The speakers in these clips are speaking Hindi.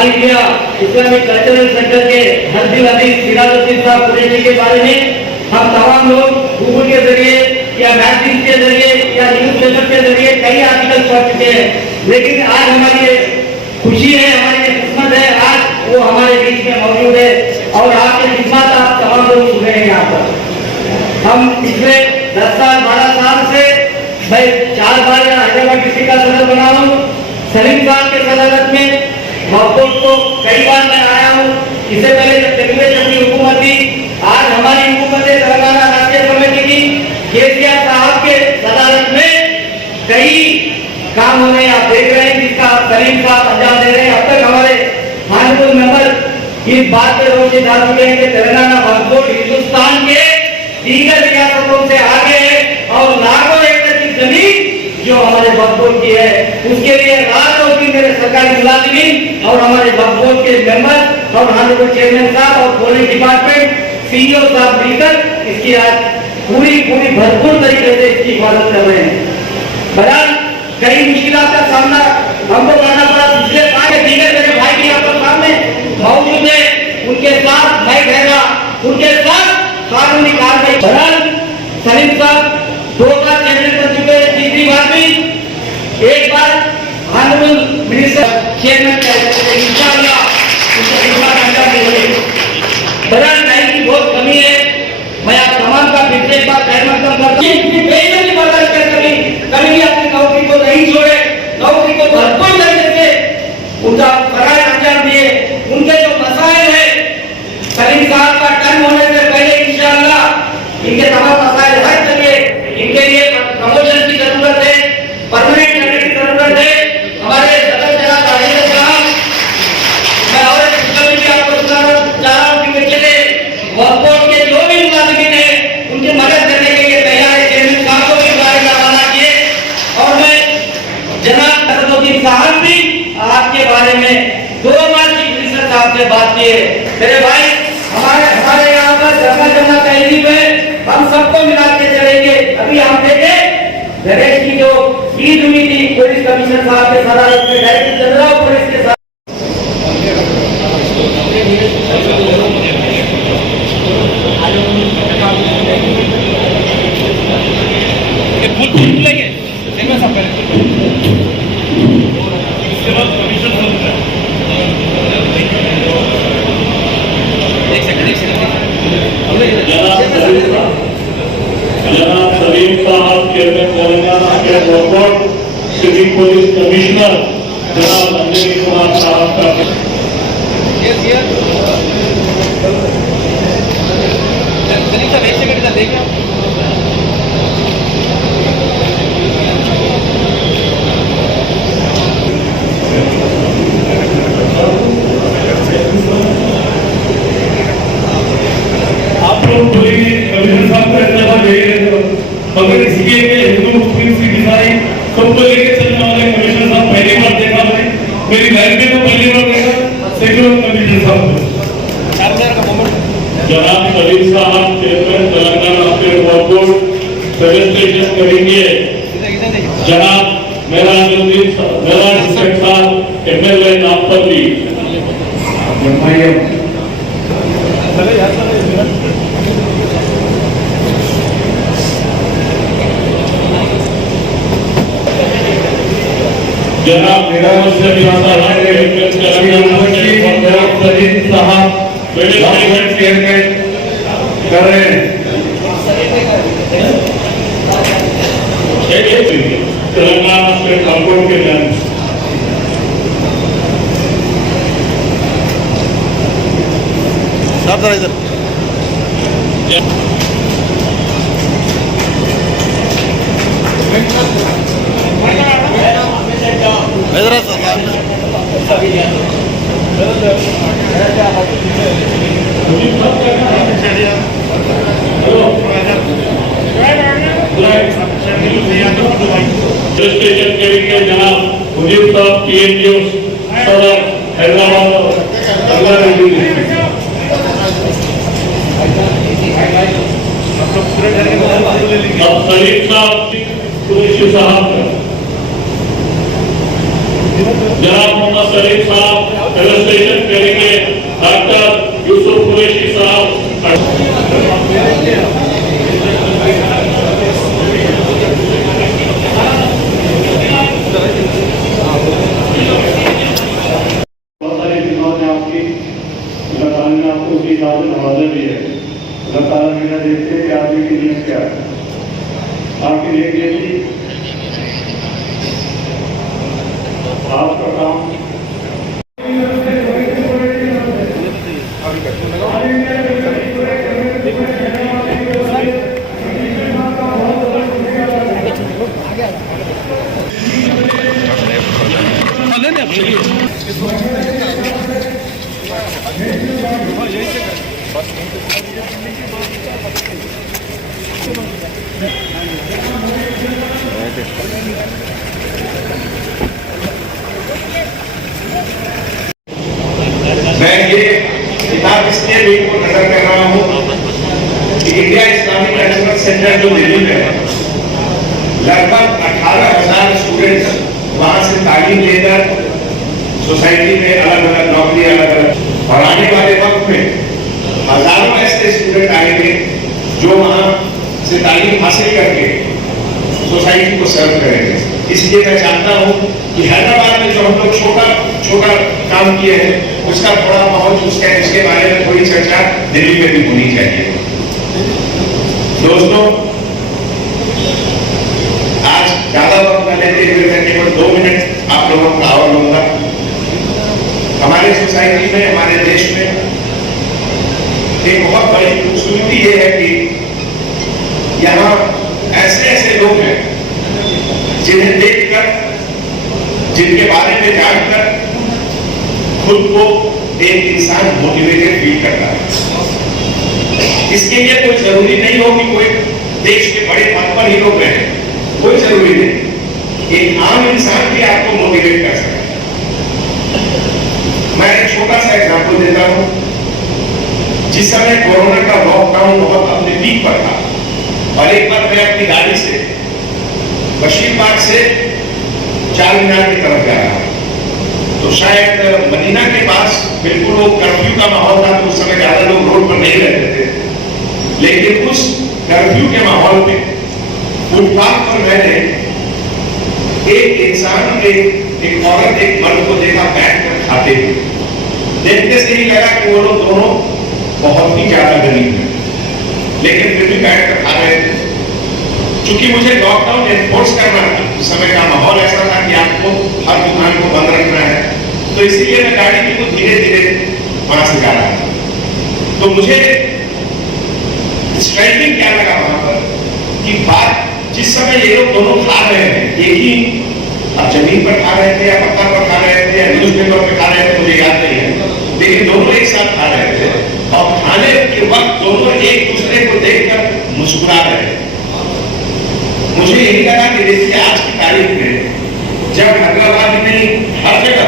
All India Islamic cultural centre के हरदिल सिराजुद्दीन साहब कुरैशी के बारे में हम तमाम लोग गूगल के जरिए या मैगजीन के जरिए या न्यूज़पेपर के जरिए कई आर्टिकल पढ़ चुके हैं, लेकिन आज हमारी ये खुशी है, हमारी ये किस्मत है, आज वो हमारे बीच में मौजूद है और आपके खिदमत आप तमाम लोग सुन रहे हैं। यहाँ पर हम पिछले 10 साल 12 साल से मैं 4 बार हैदराबाद डिस्ट्रिक्ट का सदर बना हूँ। सलीम साहब के सदारत में वक्फ को कई बार मैं आया हूँ। इससे पहले जब तेलुगु की हुकूमत थी, आज हमारी हुकूमत तेलंगाना राज्य कमेटी की केसीआर साहब के सदारत में कई काम हो रहे हैं, आप देख रहे हैं जिसका सलीम साहब अंजाम दे रहे हैं। अब तक हमारे ऑनरेबल मेंबर इस बात पे रोशनी डाल चुके हैं कि तेलंगाना वक्फ बोर्ड हिंदुस्तान के दीगर रियासतों से आगे है और लाखों एकड़ की जमीन जो हमारे वक्फ बोर्ड की है उसके लिए रात और दिन मेरे सरकारी मुलाजिमीन और हमारे वक्फ बोर्ड के मेंबर और ऑनरेबल चेयरमैन साहब और पुलिस डिपार्टमेंट सीईओ साहब मिलकर इसकी आज पूरी भरपूर तरीके से इसकी हिफाजत कर रहे हैं। बहरहाल कई मुश्किलों का सामना हमको करना पड़ा। पिछले 5 दीगर मेरे भाई भी आपके सामने मौजूद है, उनके साथ मैं ठहरा, उनके साथ कानूनी कार्रवाई। बहरहाल सलीम साहब 2 बार चेयरमैन बन चुके हैं, तीसरी बार भी एक बार ऑनरेबल मिनिस्टर चेयरमैन इंशाअल्लाह उनका खिदमत अंजाम देंगे। बहरहाल टाइम की बहुत कमी है, मैं आप तमाम का फिर से एक बार खैर मकदम करता हूँ। बेईमानी बर्दाश्त कर कभी भी अपनी नौकरी को नहीं छोड़े, नौकरी को भरपूर तरीके से उनका फराज अंजाम दिए। उनके जो मसाइल है सलीम साहब का टर्म होने से पहले इंशाअल्लाह इनके तमाम मसाइल हल करिए। इनके लिए प्रमोशन की जरूरत है, परमानेंट करने की जरूरत है। हमारे सदर जनाब राजेंद्र साहब, मैं और एक खुशखबरी भी आपको सुनाना चाह रहा हूँ कि चले वक्फ बोर्ड के जो भी मुलाजिमीन है उनकी मदद करने के लिए तैयार है। चेयरमैन साहब को भी बारे में रवाना किए और मैं जनाब असदुद्दीन साहब भी आपके बारे में 2 बार चीफ मिनिस्टर साहब से बात की है। मेरे भाई हमारे यहाँ पर जमा तहजीब है, हम सबको मिला के चलेंगे। अभी हम देखे नरेश की जो ईद हुई थी पुलिस कमिश्नर साहब के सदारत में, डायरेक्टर जनरल पुलिस के साथ जनाब सलीम साहब चेयरमैन तेलंगाना के वक्फ बोर्ड, सिटी पुलिस कमिश्नर जनाब अंजनी कुमार साहब का आप लोग बोलेंगे कमिश्नर साहब का इस्तीफा दे रहे हो, मगर इसके हिंदू मुस्लिम सिख ईसाई सबको लेके चलने वाले कमिश्नर साहब पहली बार देखा मैंने, मेरी लाइफ में तो पहली बार देखा सेक्युलर कमिश्नर साहब को। जनाब सलीम साहब चेयरमैन तेलंगाना के वक्फ बोर्ड प्रेजेंटेशन करेंगे। जनाब मेरा डिस्ट्रिक्ट साहब एमएलए नागपल्ली जनाब मेरा सलीम साहब चेयरमैन कर रहे हैं। तेलंगाना स्टेट वक्फ बोर्ड के जन साहब इधर रजिस्ट्रेशन के लिए जनाब मुजीब साहब PNGO सदर हैदराबाद अब सलीम साहब कुरैशी साहब जनाब मोहम्मद सलीम साहब रजिस्ट्रेशन करेंगे, डॉक्टर यूसुफ कुरैशी साहब। आपको उसकी हिसाब से नवाजा भी है। अल्लाह ताला मेरा देखते हैं कि आदमी की नीयत क्या है। आपकी नीयत ये थी, आपका काम मैं ये किताब इसलिए लीग को नजर कर रहा हूँ कि इंडिया इस्लामिक कल्चरल सेंटर जो दिल्ली में है, लगभग 18,000 स्टूडेंट्स वहां से तालीम लेकर सोसाइटी में अलग अलग नौकरी अलग अलग, और आने वाले वक्त में हजारों ऐसे स्टूडेंट आएंगे जो वहां से तालीम हासिल करके सोसाइटी को सर्व करेंगे। इसलिए मैं चाहता हूं कि हैदराबाद में जो हम लोग छोटा छोटा काम किए हैं उसका थोड़ा बहुत उसके बारे में थोड़ी चर्चा दिल्ली में भी होनी चाहिए। दोस्तों, आज ज्यादा वक्त न लेते हुए मैं केवल 2 मिनट आप लोगों का और लूंगा। हमारे सोसाइटी में, हमारे देश में एक बहुत बड़ी खूबसूरती ये है कि यहाँ ऐसे ऐसे लोग हैं जिन्हें देखकर, जिनके बारे में जानकर खुद को एक इंसान मोटिवेटेड फील करता है। इसके लिए कोई जरूरी नहीं हो कि कोई देश के बड़े पद पर ही लोग रहे, कोई जरूरी नहीं। एक आम इंसान भी आपको मोटिवेट कर सकता है। मैं एक छोटा सा एग्जांपल देता हूं। जिस समय कोरोना का लॉकडाउन बहुत अपने पीक पर था और एक बार मैं अपनी गाड़ी से बशीरबाग से चार मीनार की तरफ जा रहा, तो शायद मदीना के पास बिल्कुल वो कर्फ्यू का माहौल था, तो उस समय ज्यादा लोग रोड पर नहीं रहते थे। लेकिन उस कर्फ्यू के माहौल में फुटपाथ पर मैंने एक इंसान, एक औरत, एक मर्द को देखा बैठ कर खाते हुए। देखते से ही लगा कि वो लोग दोनों बहुत ही ज्यादा गरीब हैं, लेकिन फिर भी बैठ कर खा रहे थे। क्योंकि मुझे लॉकडाउन एनफोर्स करना था, उस समय का माहौल ऐसा था कि आपको हर दुकान को बंद रखना है, तो इसीलिए मैं गाड़ी को धीरे धीरे वहां से जा रहा था। तो मुझे स्ट्राइकिंग क्या लगा वहां पर कि बात जिस समय ये लोग दोनों खा रहे हैं, एक ही अब जमीन पर खा रहे थे या पत्थर पर खा रहे थे या न्यूज़पेपर पर खा रहे थे, मुझे याद नहीं है, लेकिन दोनों एक साथ खा रहे थे और खाने के वक्त दोनों एक दूसरे को देखकर मुस्कुरा रहे थे। मुझे यही लगा कि देखिए आज की तारीख में जब हैदराबाद में हर जगह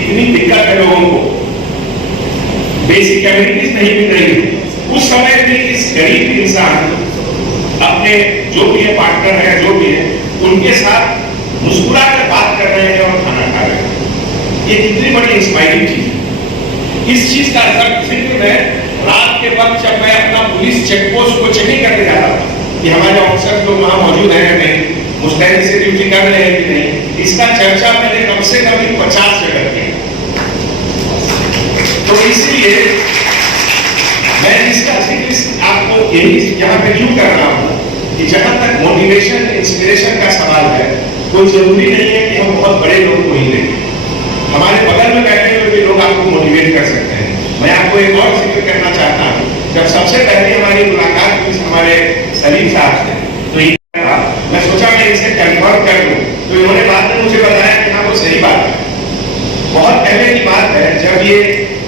इतनी दिक्कत है, लोगों को बेसिक कम्युनिटीज नहीं मिल रही, उस समय भी इस गरीब इंसान अपने जो भी है पार्टनर है, जो भी है, उनके साथ मुस्कुरा कर बात कर रहे हैं और खाना खा रहे हैं। ये कितनी बड़ी इंस्पायरिंग चीज है। इस चीज का जिक्र मैं रात के वक्त जब मैं अपना पुलिस चेकपोस्ट को चेकिंग करने जा रहा था कि हमारे ऑफिसर लोग वहां मौजूद हैं या नहीं, मुस्तैदी से ड्यूटी कर रहे हैं कि नहीं, इसका चर्चा मैंने कम से कम 50 जगह की। तो इसलिए मैं इसका जिक्र आपको यही यहाँ पे क्यों कर रहा हूँ कि जहां तक मोटिवेशन, इंस्पिरेशन का सवाल है, कोई जरूरी नहीं है कि हम बहुत बड़े लोग को ही देखें। हमारे बगल में बैठे हुए भी लोग आपको मोटिवेट कर सकते हैं। मैं आपको एक और जिक्र करना चाहता हूँ। जब सबसे पहले हमारी मुलाकात हुई हमारे सलीम साहब से, तो मैं सोचा मैं इनसे कंफर्म कर लूं, तो इन्होंने बाद में मुझे बताया कि हाँ वो सही बात है। बहुत पहले की बात है जब ये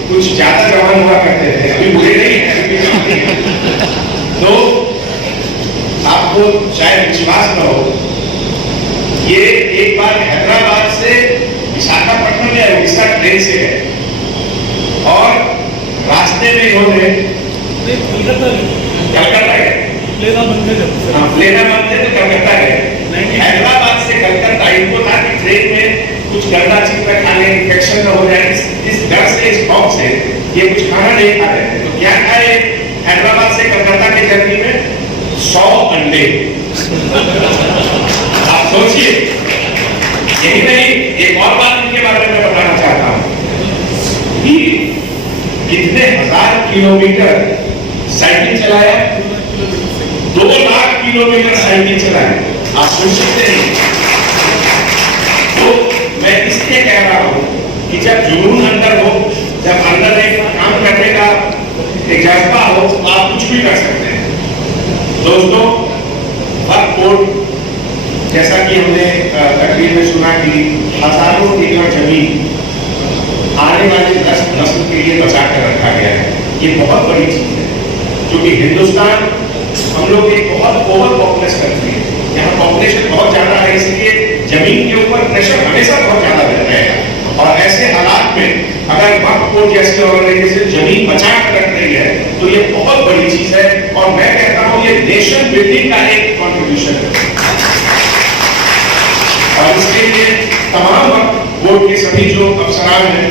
कुछ ज्यादा जवान हुआ करते थे, अभी बुरे नहीं है, अभी जवान है। तो आपको शायद विश्वास न हो, ये एक बार हैदराबाद से विशाखापट्टनम या उड़ीसा ट्रेन से गए और रास्ते में इन्होंने कलकत्ता गए, प्लेना बनते तो कलकत्ता गए, हैदराबाद से कलकत्ता। इनको था कि ट्रेन में कुछ गंदा चीज में खाने इन्फेक्शन न हो जाए, इस डर से, इस खौफ से ये कुछ खाना नहीं खा रहे थे। तो क्या खाए? हैदराबाद से कलकत्ता की जर्नी में 100 अंडे। आप सोचिए। यही नहीं, एक और बात इनके बारे में बताना चाहता हूं कि कितने हजार किलोमीटर साइकिल चलाया, 2 लाख किलोमीटर साइकिल चलाया। आप सुन सकते हैं। तो मैं इसलिए कह रहा हूं कि जब जुनून अंदर हो, जब अंदर एक काम करने का एक जज्बा हो, तो आप कुछ भी कर सकते हैं। दोस्तों, वक्फ बोर्ड, जैसा कि हमने तकरीर में सुना कि हजारों एकड़ जमीन आने वाले 10 नस्ल के लिए बचा कर रखा गया है। ये बहुत बड़ी चीज है, क्योंकि हिंदुस्तान हम लोग एक बहुत ओवर पॉपुलेस कंट्री है। यहाँ पॉपुलेशन बहुत ज्यादा है, इसलिए जमीन के ऊपर प्रेशर हमेशा बहुत ज्यादा रहेगा। और ऐसे हालात में अगर वक्फ बोर्ड जैसी ऑर्गेनाइजेशन जमीन बचा कर रख रही है, तो ये बहुत बड़ी चीज है। और मैं कहता हूँ ये नेशन बिल्डिंग का एक कॉन्ट्रीब्यूशन है। और इसके लिए तमाम वक्फ बोर्ड के सभी जो अफसरान हैं,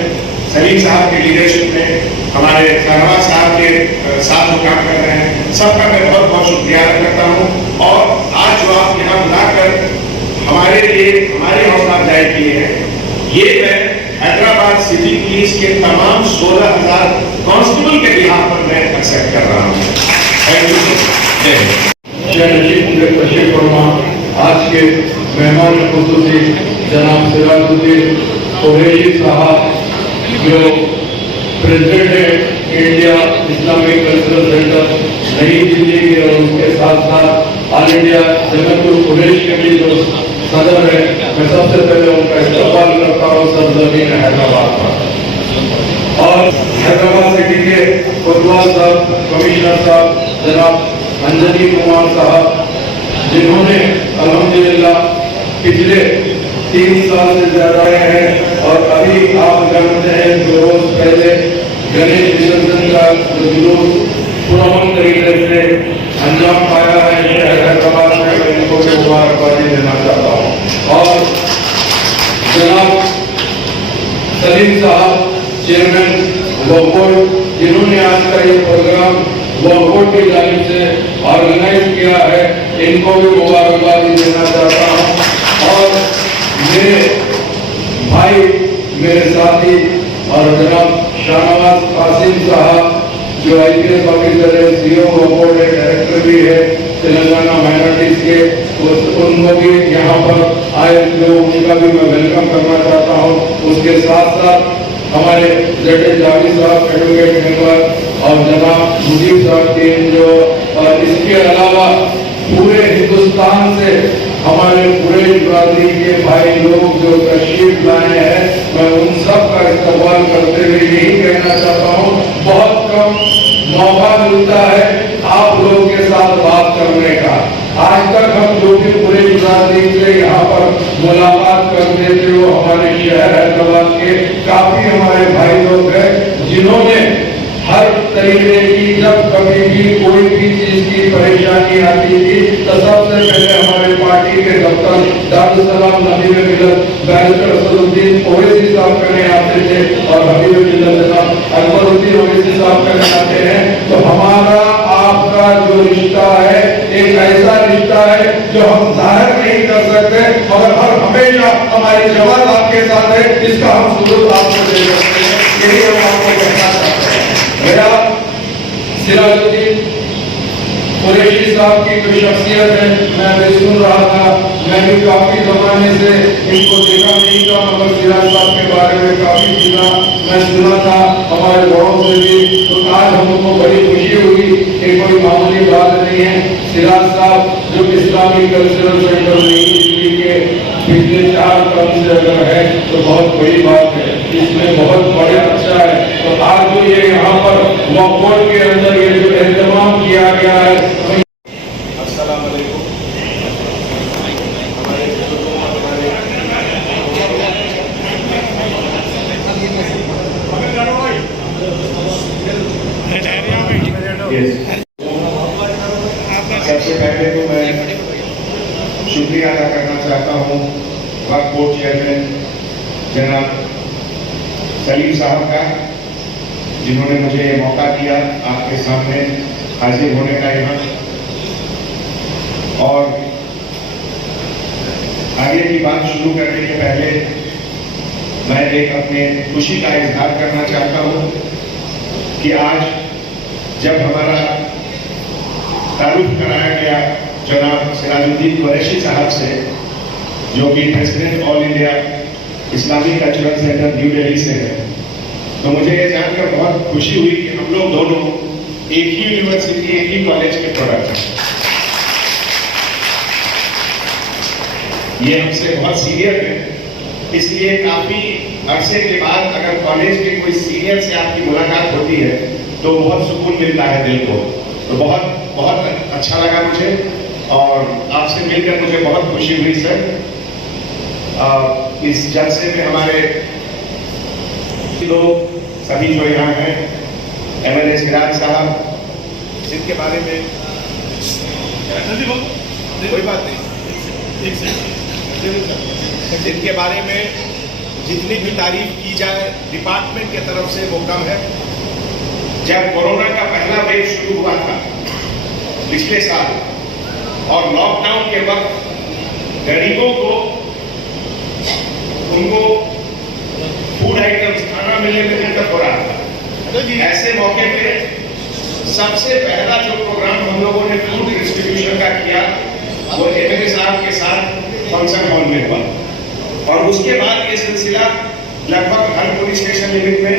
सलीम साहब के लीडरशिप में, हमारे शहनवाज साहब के साथ जो काम कर रहे हैं, सबका मैं बहुत बहुत शुक्रिया अदा करता हूँ। और आज जो आप यहाँ बुलाकर हमारे लिए हमारी हौसला अफजाई किए हैं, ये मैं हैदराबाद सिटी पुलिस के तमाम 16,000 कांस्टेबल के बिहार पर मैं एक्सेप्ट कर रहा हूँ। Thank you. जय नजीब बशीर वर्मा, आज के मेहमान खुसूसी जनाब सिराजुद्दीन कुरैशी साहब, जो प्रेसिडेंट है इंडिया इस्लामिक कल्चरल सेंटर नई दिल्ली के, और उसके साथ साथ ऑल इंडिया जन्नतुल कुरैश के भी जो सदर है, मैं सबसे पहले उनका इस्तेमाल करता हूँ सरजमीन हैदराबाद पर। और हैदराबाद सिटी के कोतवाल साहब, कमिश्नर साहब जनाब अंजनी कुमार साहब, जिन्होंने अल्हम्दुलिल्लाह पिछले 3 साल से ज्यादा हैं, और अभी आप जानते हैं 2 रोज पहले गणेश विसर्जन का जो जुलूस पुरअमन तरीके से अंजाम पाया है शहर हैदराबाद में, मैं इनको मुबारकबादी देना चाहता हूँ। और जनाब सलीम साहब, चेयरमैन वक्फ बोर्ड, जिन्होंने आज का ये प्रोग्राम वक्फ बोर्ड की जानिब से ऑर्गेनाइज किया है, इनको भी मुबारकबादी देना चाहता हूँ। और मेरे भाई, मेरे साथी और जनाब शाहनवाज कासिम साहब, जो IPS ऑफिसर है, CEO वक्फ बोर्ड है, डायरेक्टर भी है तेलंगाना माइनॉरिटीज के, उनको भी यहाँ पर आए, जो उनका भी मैं वेलकम करना चाहता हूँ। उसके साथ साथ हमारे जटिल जावेद साहब, एडवोकेट मेंबर, और जनाब मुजीब साहब के जो, और इसके अलावा पूरे हिंदुस्तान से हमारे पूरे बरादरी के भाई लोग जो तशरीफ लाए हैं, मैं उन सब का इस्तेमाल करते हुए यही कहना चाहता हूँ, बहुत कम मौका मिलता है आप लोगों के साथ बात करने का। आज तक हम जो भी पूरे बरादरी से यहाँ पर मुलाकात करते थे, वो हमारे शहर हैदराबाद के काफी हमारे भाई लोग हैं, जिन्होंने हर तरीके की, जब कभी भी कोई भी चीज की परेशानी आती थी, तो सबसे पहले हमारे पार्टी के दफ्तर दारुसलाम नबी में मिलत बैरिस्टर असदुद्दीन ओवैसी साहब करने आते थे, और हबीब मिलत जनाब अकबरुद्दीन ओवैसी साहब करने आते हैं। तो हमारा आपका जो रिश्ता है, एक ऐसा रिश्ता है जो हम जाहिर नहीं कर सकते, मगर हर हमेशा हमारी जवाब आपके साथ है, इसका हम सबूत आपको दे सकते हैं। यही हम आपको कहना चाहते हैं। मेरा सिराजुद्दीन कुरैशी साहब की जो शख्सियत है, मैं भी सुन रहा था, मैं भी काफी जमाने से इनको देखा नहीं था, मगर सिराज साहब के बारे में काफी सुना, मैं सुना था हमारे बड़ों से भी। तो आज हमको बड़ी खुशी हुई कि कोई मामूली बात नहीं है। सिराज साहब जो इस्लामी कल्चरल सेंटर नई दिल्ली के पिछले 4 टर्म से अगर है, तो बहुत बड़ी बात है, इसमें बहुत बड़ा अच्छा है। तो आज जो ये यहाँ पर वक्फ बोर्ड के अंदर ये जो एहतमाम किया गया है, अस्सलाम वालेकुम। हमारे सबसे पहले तो मैं शुक्रिया अदा करना चाहता हूँ वक्फ बोर्ड चेयरमैन जनाब सलीम साहब का, जिन्होंने मुझे ये मौका दिया आपके सामने हाजिर होने का यहाँ। और आगे की बात शुरू करने के पहले मैं एक अपने खुशी का इजहार करना चाहता हूँ कि आज जब हमारा तारुफ कराया गया जनाब सिराजुद्दीन कुरैशी साहब से, जो कि president all India Islamic cultural centre new Delhi से है, तो मुझे ये जानकर बहुत खुशी हुई कि हम लोग दोनों एक ही यूनिवर्सिटी, एक ही कॉलेज के प्रोडक्ट हैं। ये हमसे बहुत सीनियर है, इसलिए काफी अरसे के बाद अगर कॉलेज के कोई सीनियर से आपकी मुलाकात होती है तो बहुत सुकून मिलता है दिल को। तो बहुत बहुत अच्छा लगा मुझे और आपसे मिलकर मुझे बहुत खुशी हुई सर। इस जलसे में हमारे लोग सभी जो यहाँ हैं, एमएलए सिराज साहब, जिनके बारे में कोई बात नहीं, जिनके बारे में जितनी भी तारीफ की जाए डिपार्टमेंट की तरफ से वो कम है। जब कोरोना का पहला वेव शुरू हुआ था पिछले साल और लॉकडाउन के वक्त गरीबों को उनको फूड आइटम्स खाना मिलने में दिक्कत हो रहा था, ऐसे मौके पे सबसे पहला जो प्रोग्राम हम लोगों ने फूड डिस्ट्रीब्यूशन का किया वो एमएलए साहब के साथ फंक्शन हॉल में हुआ और उसके बाद ये सिलसिला लगभग हर पुलिस स्टेशन लिमिट में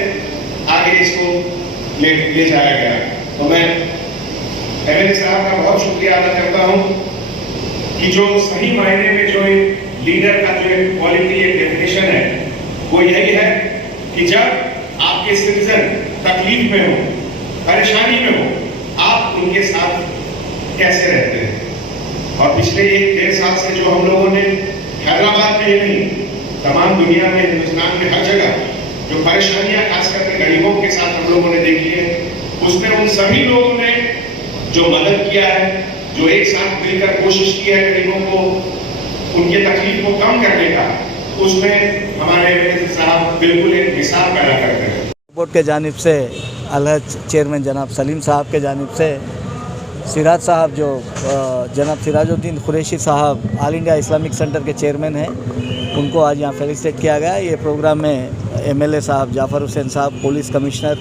आगे इसको ले जाया गया। तो मैं एमएलए साहब का बहुत शुक्रिया अदा करता हूं कि जो सही मायने में जो लीडर का जो क्वालिटी एक डेफिनेशन है वो यही है कि जब आपके सिटीजन तकलीफ में हो, परेशानी में हो, आप उनके साथ कैसे रहते हैं। और पिछले 1-1.5 साल से जो हम लोगों ने हैदराबाद में ही नहीं तमाम दुनिया में, हिंदुस्तान में हर जगह जो परेशानियां खास करके गरीबों के साथ हम लोगों ने देखी है, उसमें उन सभी लोगों ने जो मदद किया है, जो एक साथ मिलकर कोशिश की है गरीबों को उनके तकलीफ को कम करने का, उसमें हमारे एमएलए साहब बिल्कुल एक मिसाल पैदा करते हैं। बोर्ड के जानिब से अलहज चेयरमैन जनाब सलीम साहब के जानिब से सिराज साहब, जो जनाब सिराजुद्दीन कुरैशी साहब ऑल इंडिया इस्लामिक सेंटर के चेयरमैन हैं, उनको आज यहाँ फेलिसिटेट किया गया। ये प्रोग्राम में एमएलए साहब जाफर हुसैन साहब, पुलिस कमिश्नर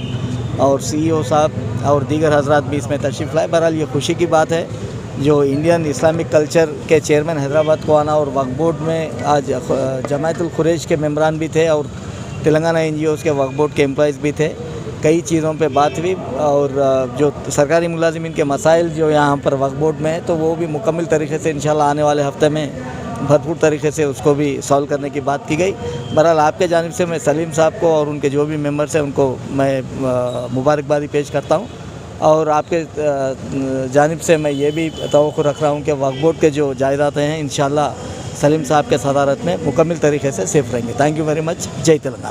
और सीईओ साहब और दीगर हजरात भी इसमें तशरीफ़ लाए। बहरहाल ये खुशी की बात है जो इंडियन इस्लामिक कल्चर के चेयरमैन हैदराबाद को आना और वक्फ बोर्ड में आज जमायतुल खुरैश के मेम्बरान भी थे और तेलंगाना एनजीओज़ के वक्फ बोर्ड के एम्प्लॉइज़ भी थे। कई चीज़ों पे बात हुई और जो सरकारी मुलाजिमीन के मसाइल जो यहाँ पर वक्फ बोर्ड में है तो वो भी मुकम्मल तरीके से इंशाल्लाह आने वाले हफ्ते में भरपूर तरीके से उसको भी सॉल्व करने की बात की गई। बहरहाल आपके जानिब से मैं सलीम साहब को और उनके जो भी मेंबर्स हैं उनको मैं मुबारकबादी पेश करता हूँ और आपके जानिब से मैं ये भी तवक्कुल रख रहा हूँ कि वक्फ बोर्ड के जो जायदाद हैं इंशाल्लाह सलीम साहब के सदारत में मुकम्मल तरीके से सेफ रहेंगे। Thank you very much. जय तेलंगाना।